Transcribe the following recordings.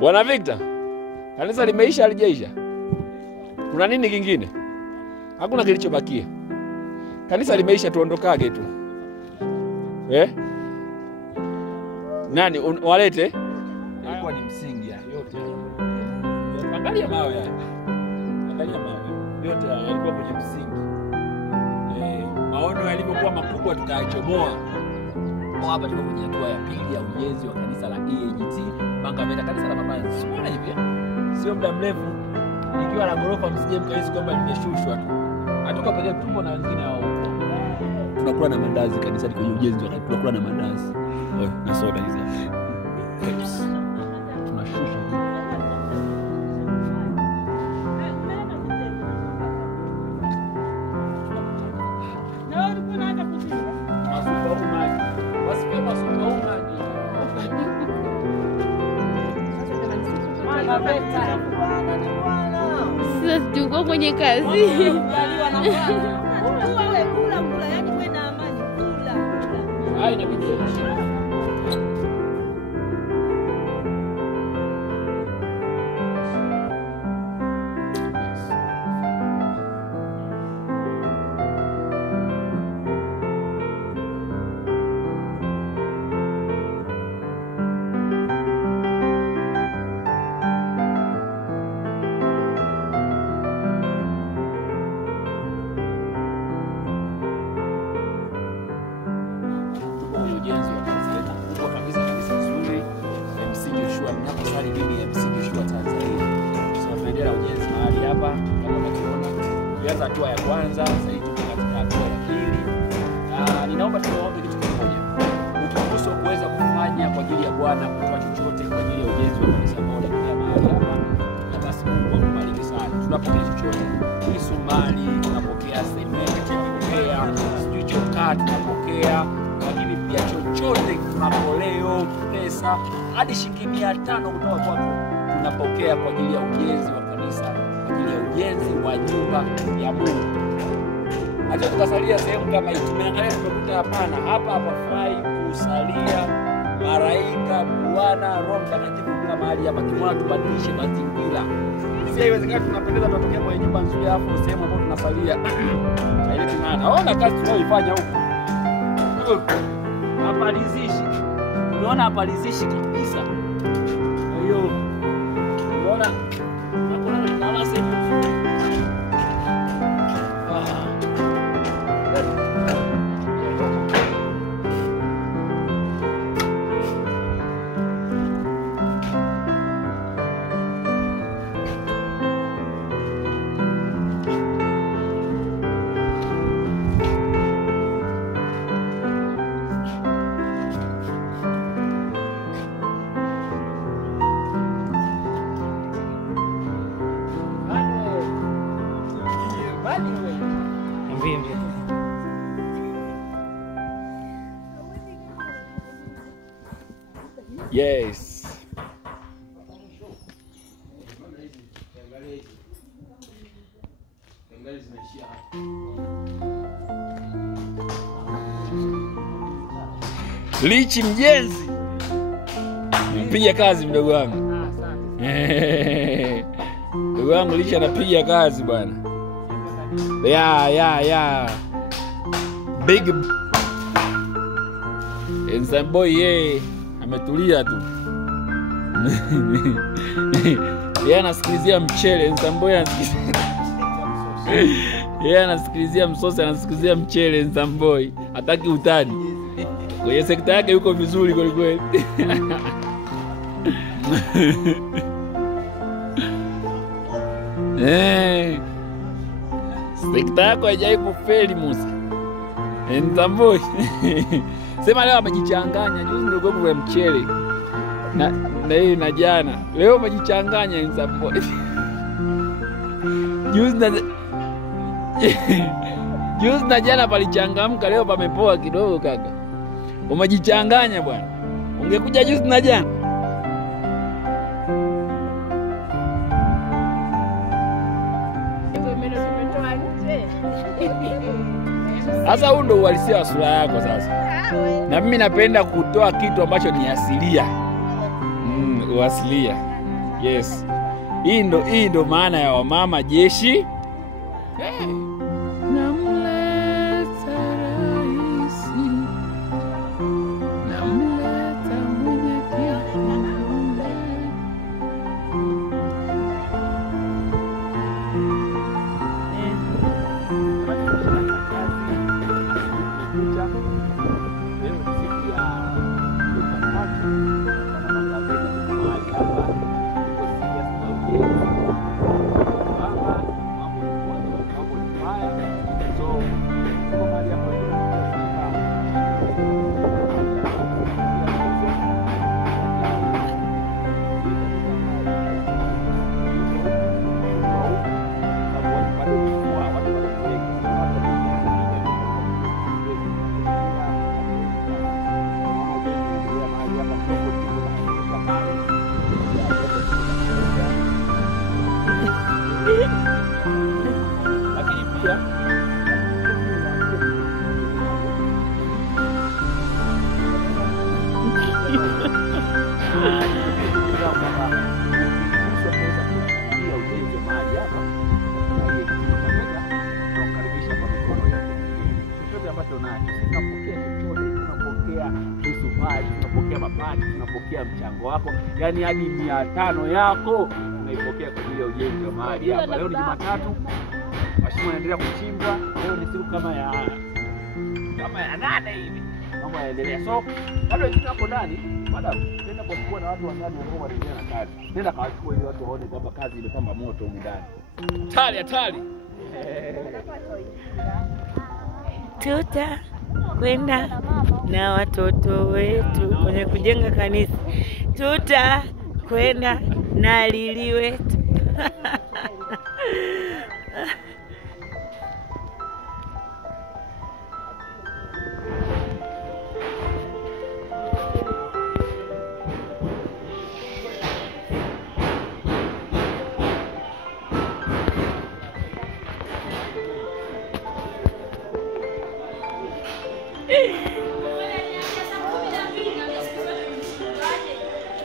Bwana Victor, kanisa limeisha halijaisha? Kuna nini kingine? Hakuna kilichobakia. Kanisa limeisha, tuondokage tu. Nani walete? Ilikuwa ni msingi ya yote. Angalia mawe haya. Angalia mawe. Yote haya yalikuwa kwenye msingi. Maono yalipokuwa makubwa tukaachomoa. Hapa tuko kwenye hatua ya pili ya ujenzi wa kanisa la EAGT. Mangaveta, kanisa la Mama Simona hivi. Sio muda mrefu ikiwa na gorofa, msije mkahisi kwamba limeshushwa tu. Hatuko pekee, tupo na wengine hao. Tunakula na mandazi kanisa liko kwenye ujenzi, tunakula na mandazi. Na soda hizi. Tunashusha. Sasa tuko kwenye kazi. Ujenzi wa kanisa letu kubwa kabisa, kanisa zuri, MC Joshua mnaposali dini ya MC Joshua Tanzania. Sasa tunaendelea ujenzi mahali hapa kama unavyoona. Tulianza hatua ya kwanza, sasa hivi tuko katika hatua ya pili. Ninaomba tuombe kitu kimoja. Uturuhusu kuweza kufanya kwa ajili ya Bwana, kutoa chochote kwa ajili ya ujenzi wa kanisa moja kwa mahali hapa. Na basi Mungu akubariki sana. Tunapokea chochote. Misumari, tunapokea sementi, tunapokea sijui chokaa, tunapokea lakini pia chochote, mapoleo, pesa, hadi shilingi 500 kutoka kwako tunapokea kwa ajili ya ujenzi wa kanisa, kwa ajili ya ujenzi wa nyumba ya Mungu. Acha tukasalia sehemu kama hii. Tumeangalia tumekuta hapana, hapa hapafai kusalia malaika, Bwana, Roho Mtakatifu kila mahali hapa. Kimwana tubadilishe mazingira. Sisi haiwezekani tunapendeza tunatokea kwenye nyumba nzuri hapo sehemu ambayo tunasalia. Haileti maana. Ona kazi tunayoifanya huko. Hapalizishi. Unaona hapalizishi kabisa. Kwa hiyo unaona hakuna tunaona sehemu. Yes. Lichi mjenzi. Mpiga kazi mdogo wangu. Mdogo wangu Lichi anapiga kazi bwana. Yeah. Big Nzamboy ametulia tu. Yeye anasikilizia mchele. Nzamboy anasikilizia. Yeye anasikilizia msosi, anasikilizia mchele. Nzamboy hataki utani. Kwenye sekta yake yuko vizuri kweli kweli. Sekta yako haijai kufeli Musa. Nzamboy. Sema leo amejichanganya. Juzi ndio gogo ya mchele. Na hii na jana. Leo amejichanganya Nzamboy. Juzi na jana palichangamka, leo pamepoa kidogo kaka. Umejichanganya bwana. Ungekuja juzi na jana. Sasa huu ndio uhalisia wa sura yako sasa. Na mimi napenda kutoa kitu ambacho ni asilia. Uasilia. Yes. Hii ndo maana ya wamama jeshi. Namleta raisi, namleta mwenyekiti. Lakini pia tunapokea mabati, tunapokea mchango wako, yani hadi 500 yako tunaipokea kwa ajili ya ujenzi wa mahali hapa. Leo ni Jumatatu, mashimo yanaendelea kuchimbwa. Leo ni siku kama ya 8 hivi, mambo yanaendelea. So bado wengine hapo ndani, baada nenda kwa na watu wa ndani ambao wanaendelea na kazi, nenda kawachukua ili watu waone kwamba kazi imepamba moto huko ndani. Hatari. Tutakwenda na watoto wetu kwenye kujenga kanisa. Tutakwenda na Lili wetu.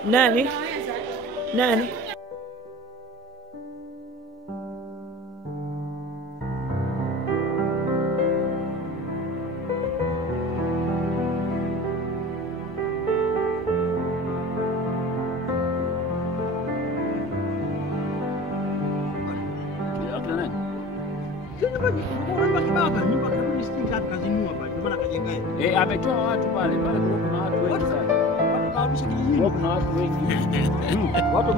Nani? Ametoa watu pale kuna watu wengi sana. Kuna watu wengi. Watu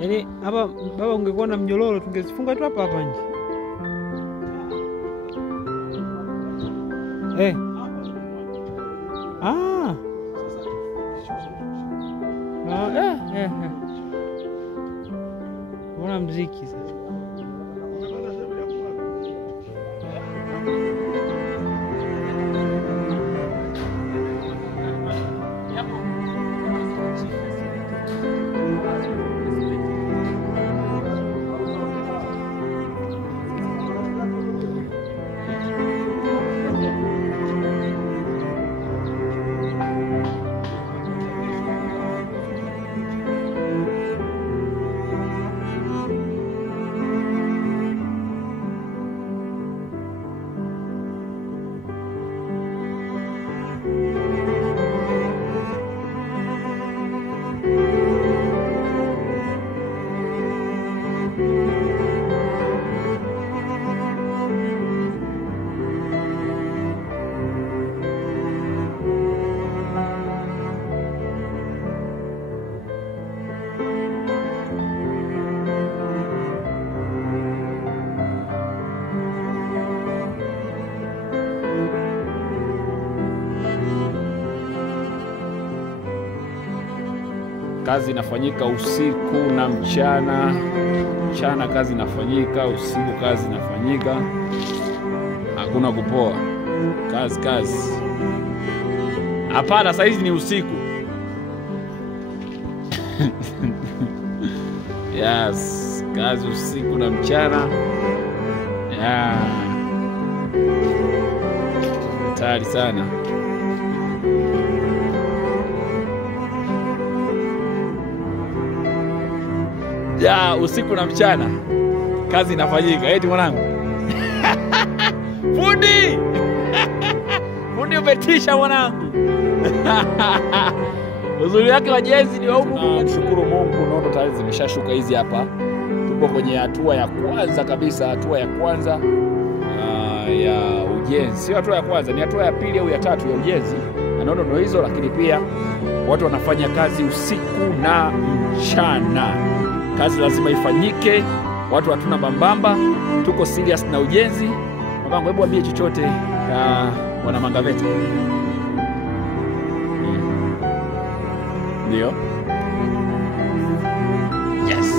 Yaani hapa baba, ungekuwa na mnyororo tungezifunga tu hapa hapa nje. Kuna mziki sasa. Kazi inafanyika usiku na mchana. Mchana kazi inafanyika, usiku kazi inafanyika. Hakuna kupoa. Kazi. Hapana, saa hizi ni usiku. Yes, kazi usiku na mchana. Hatari sana. Usiku na mchana kazi inafanyika. Eti mwanangu. Fundi! Fundi umetisha mwanangu. Uzuri wake wa jezi ni huko. Tunashukuru Mungu, nondo tayari zimeshashuka hizi hapa. Tupo kwenye hatua ya kwanza kabisa, hatua ya kwanza ya ujenzi. Sio hatua ya kwanza, ni hatua ya pili au ya tatu ya ujenzi. Na nondo ndo hizo, lakini pia watu wanafanya kazi usiku na mchana. Kazi lazima ifanyike. Watu hatuna bambamba, tuko serious na ujenzi. Mabango, hebu ambie chochote wana Mangaveta. Ndio. Yes.